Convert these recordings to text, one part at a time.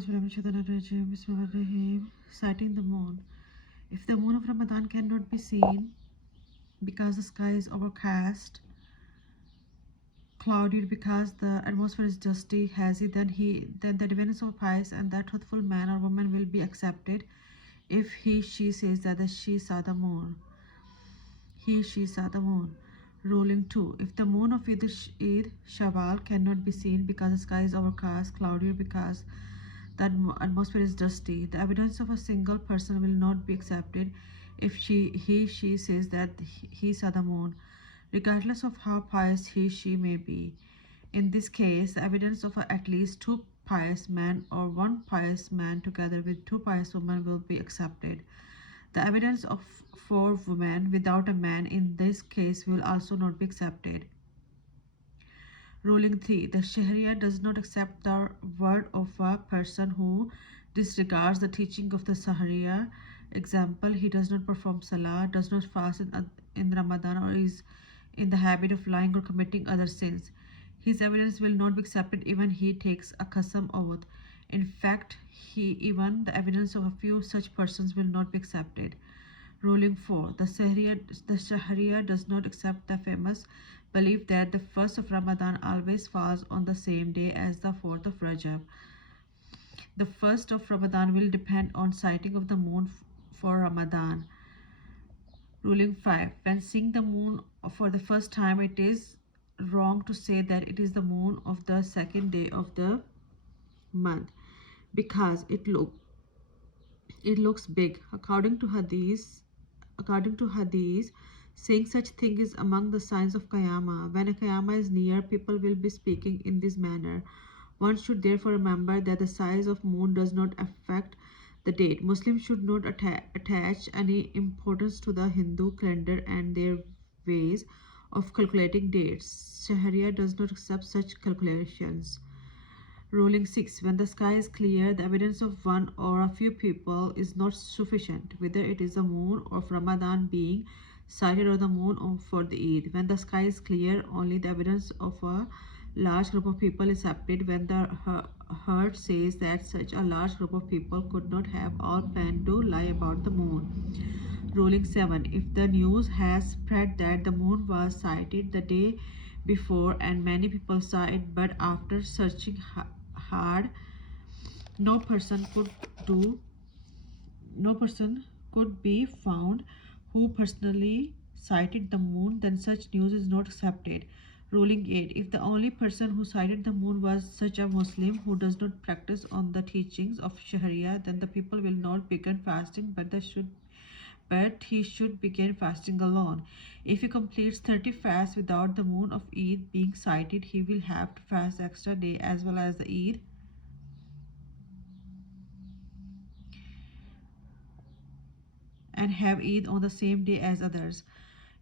Bismillahirrahmanirrahim. Sighting the moon. If the moon of Ramadan cannot be seen because the sky is overcast, clouded because the atmosphere is dusty, hazy, then the advance of pious and that truthful man or woman will be accepted if she says that she saw the moon. She saw the moon. Ruling 2. If the moon of Eid Shawwal cannot be seen because the sky is overcast, cloudy, because the atmosphere is dusty, the evidence of a single person will not be accepted if she says that he saw the moon, regardless of how pious she may be. In this case, the evidence of at least two pious men or one pious man together with two pious women will be accepted. The evidence of four women without a man in this case will also not be accepted. Ruling 3. The Sharia does not accept the word of a person who disregards the teaching of the Sharia. Example, he does not perform salah, does not fast in Ramadan, or is in the habit of lying or committing other sins. His evidence will not be accepted even he takes a qasam oath. In fact, even the evidence of a few such persons will not be accepted. Ruling 4. The Sharia does not accept the famous belief that the first of Ramadan always falls on the same day as the fourth of Rajab. The first of Ramadan will depend on sighting of the moon for Ramadan. Ruling 5. When seeing the moon for the first time, it is wrong to say that it is the moon of the second day of the month because it looks big. According to Hadith, saying such thing is among the signs of Qiyamah. When a Qiyamah is near, people will be speaking in this manner. One should therefore remember that the size of moon does not affect the date. Muslims should not attach any importance to the Hindu calendar and their ways of calculating dates. Sharia does not accept such calculations. Ruling 6. When the sky is clear, the evidence of one or a few people is not sufficient, whether it is the moon of Ramadan being sighted or the moon for the Eid. When the sky is clear, only the evidence of a large group of people is accepted. When the herd says that such a large group of people could not have all planned to lie about the moon. Ruling 7. If the news has spread that the moon was sighted the day before and many people saw it, but after searching hard, no person could do no person could be found who personally sighted the moon, then such news is not accepted. Ruling 8. If the only person who sighted the moon was such a Muslim who does not practice on the teachings of Sharia, then the people will not begin fasting, but he should begin fasting alone. If he completes 30 fasts without the moon of Eid being sighted, he will have to fast the extra day as well as the Eid and have Eid on the same day as others.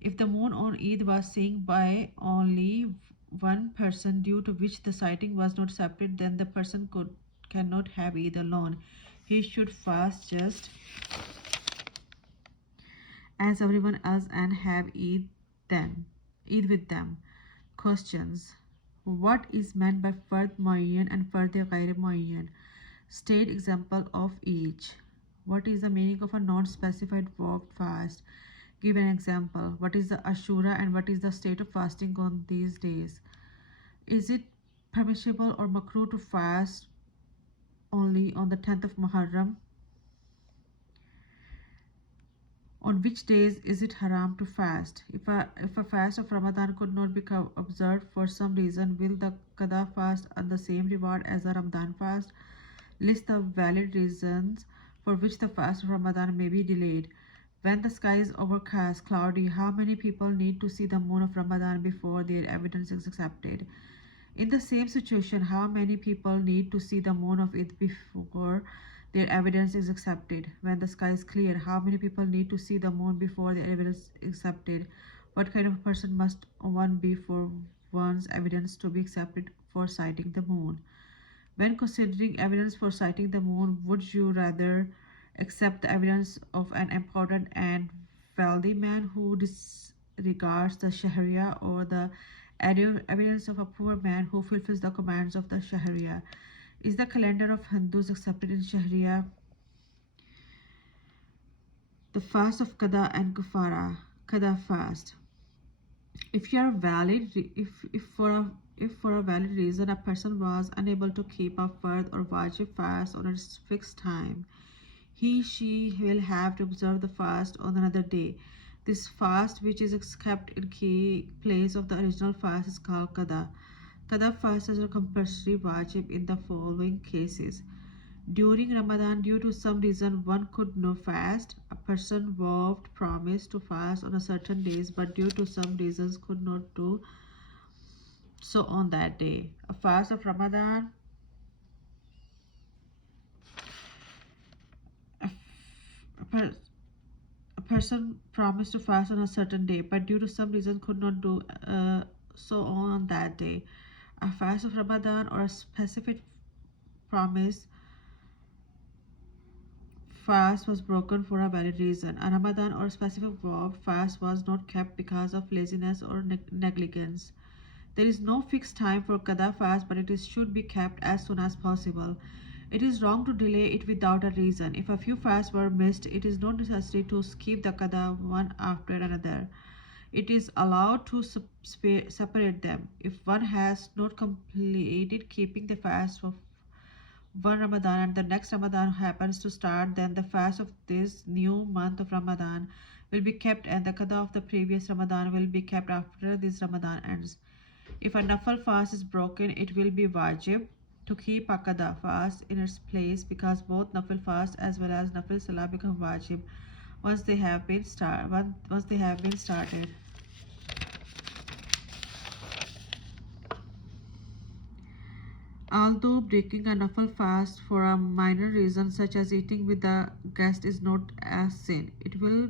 If the moon on Eid was seen by only one person due to which the sighting was not accepted, then the person cannot have Eid alone. He should fast just as everyone else and have Eid with them. Questions. What is meant by Fard Muayyan and Fard Ghair Muayyan? State example of each. What is the meaning of a non-specified verb fast? Give an example. What is the Ashura and what is the state of fasting on these days? Is it permissible or makruh to fast only on the 10th of Muharram? On which days is it haram to fast? If a fast of Ramadan could not be observed for some reason, will the Qada fast earn the same reward as the Ramadan fast? List the valid reasons for which the fast of Ramadan may be delayed. When the sky is overcast, cloudy, how many people need to see the moon of Ramadan before their evidence is accepted? In the same situation, how many people need to see the moon of Eid before their evidence is accepted? When the sky is clear, how many people need to see the moon before their evidence is accepted? What kind of a person must one be for one's evidence to be accepted for sighting the moon? When considering evidence for sighting the moon, would you rather accept the evidence of an important and wealthy man who disregards the Sharia or the evidence of a poor man who fulfills the commands of the Sharia? Is the calendar of Hindus accepted in Sharia? The fast of Qada and Kafara. Qada fast. If you are valid, if for a valid reason a person was unable to keep a fard or wajib fast on a fixed time, she will have to observe the fast on another day. This fast, which is kept in key place of the original fast, is called Qada. Qada fast is a compulsory wajib in the following cases. During Ramadan, due to some reason, one could not fast. A person vowed promised to fast on a certain days, but due to some reasons could not do so on that day. A fast of Ramadan. A, a, per, a person promised to fast on a certain day, but due to some reason could not do so on that day. A fast of Ramadan or a specific promise fast was broken for a valid reason. A Ramadan or specific vow fast was not kept because of laziness or negligence. There is no fixed time for Qada fast, but should be kept as soon as possible. It is wrong to delay it without a reason. If a few fasts were missed, it is not necessary to skip the Qada one after another. It is allowed to separate them. If one has not completed keeping the fast for one Ramadan and the next Ramadan happens to start, then the fast of this new month of Ramadan will be kept and the qada of the previous Ramadan will be kept after this Ramadan ends. If a nafal fast is broken, it will be wajib to keep a qada fast in its place because both nafal fast as well as nafal salah become wajib once they have been started. Although breaking a nafal fast for a minor reason such as eating with the guest is not a sin, it will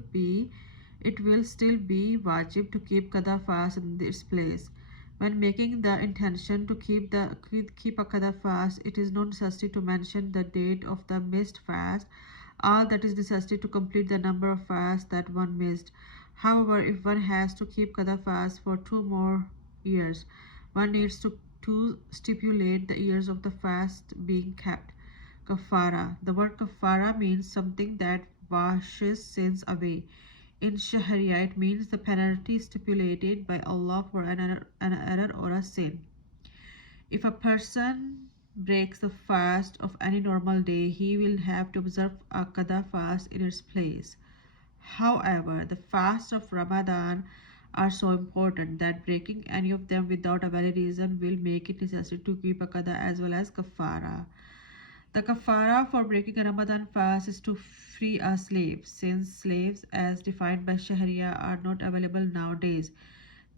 still be wajib to keep qada fast in its place. When making the intention to keep a qada fast, it is not necessary to mention the date of the missed fast. All that is necessary to complete the number of fasts that one missed. However, if one has to keep qada fast for 2 more years, one needs to stipulate the years of the fast being kept. Kafara. The word kafara means something that washes sins away. In Sharia, it means the penalty stipulated by Allah for an error or a sin. If a person breaks the fast of any normal day, he will have to observe a qada fast in its place. However, the fasts of Ramadan are so important that breaking any of them without a valid reason will make it necessary to keep a qada as well as kafara. The kafara for breaking a Ramadan fast is to free a slave, since slaves as defined by Sharia are not available nowadays.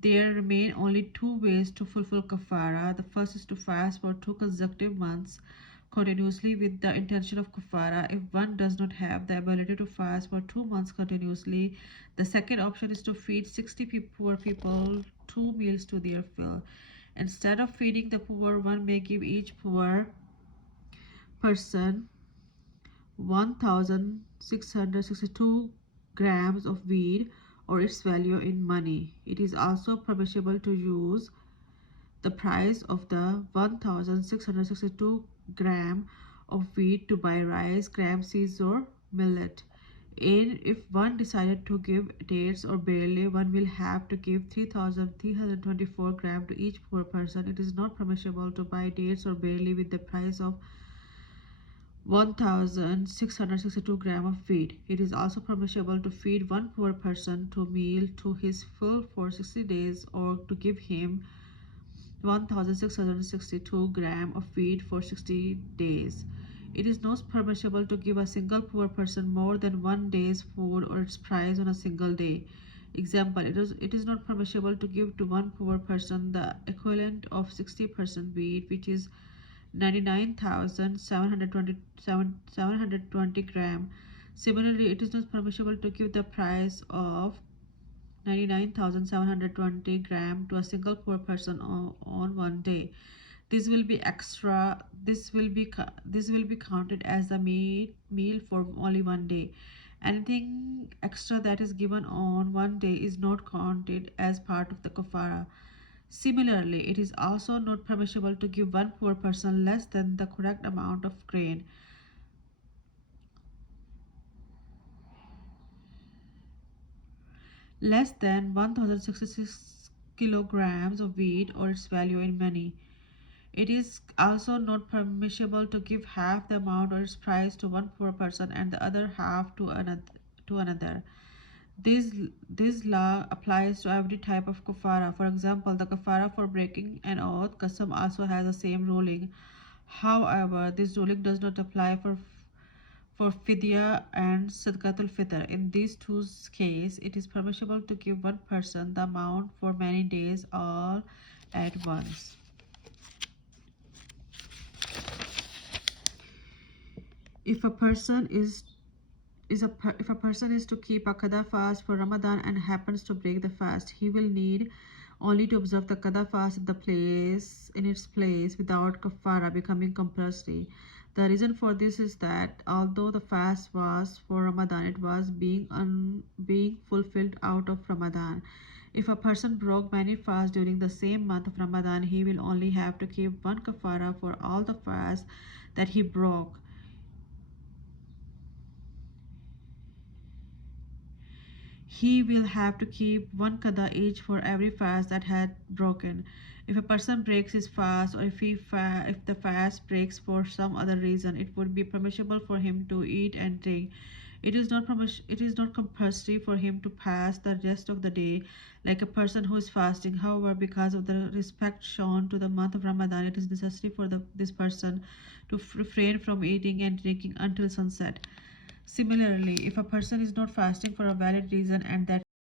There remain only two ways to fulfill kafara. The first is to fast for 2 consecutive months continuously with the intention of kafara. If one does not have the ability to fast for 2 months continuously, the second option is to feed 60 poor people 2 meals to their fill. Instead of feeding the poor, one may give each poor person 1662 grams of wheat or its value in money. It is also permissible to use the price of the 1662 gram of wheat to buy rice, gram seeds or millet. And if one decided to give dates or barley, one will have to give 3324 gram to each poor person. It is not permissible to buy dates or barley with the price of 1662 gram of wheat. It is also permissible to feed one poor person to meal to his full for 60 days or to give him 1662 gram of wheat for 60 days. It is not permissible to give a single poor person more than 1 day's food or its price on a single day. Example, it is not permissible to give to one poor person the equivalent of 60% wheat, which is 99,720 gram. Similarly, it is not permissible to give the price of 99,720 gram to a single poor person on one day. This will be extra. This will be counted as a meal for only one day. Anything extra that is given on one day is not counted as part of the kafara. Similarly, it is also not permissible to give one poor person less than the correct amount of grain. Less than 1066 kilograms of wheat or its value in money. It is also not permissible to give half the amount or its price to one poor person and the other half to another. This, this law applies to every type of kafara. For example, the kafara for breaking an oath, qasam, also has the same ruling. However, this ruling does not apply for fidya and sadaqatul fitr. In these two cases, it is permissible to give one person the amount for many days all at once. If a person if a person is to keep a qada fast for Ramadan and happens to break the fast, he will need only to observe the qada fast in its place without kafara becoming compulsory. The reason for this is that although the fast was for Ramadan, it was being fulfilled out of Ramadan. If a person broke many fasts during the same month of Ramadan, he will only have to keep one kafara for all the fasts that he broke. He will have to keep one qada each for every fast that had broken. If a person breaks his fast, or if the fast breaks for some other reason, it would be permissible for him to eat and drink. It is not compulsory for him to fast the rest of the day like a person who is fasting. However, because of the respect shown to the month of Ramadan, it is necessary for this person to refrain from eating and drinking until sunset. Similarly, if a person is not fasting for a valid reason and that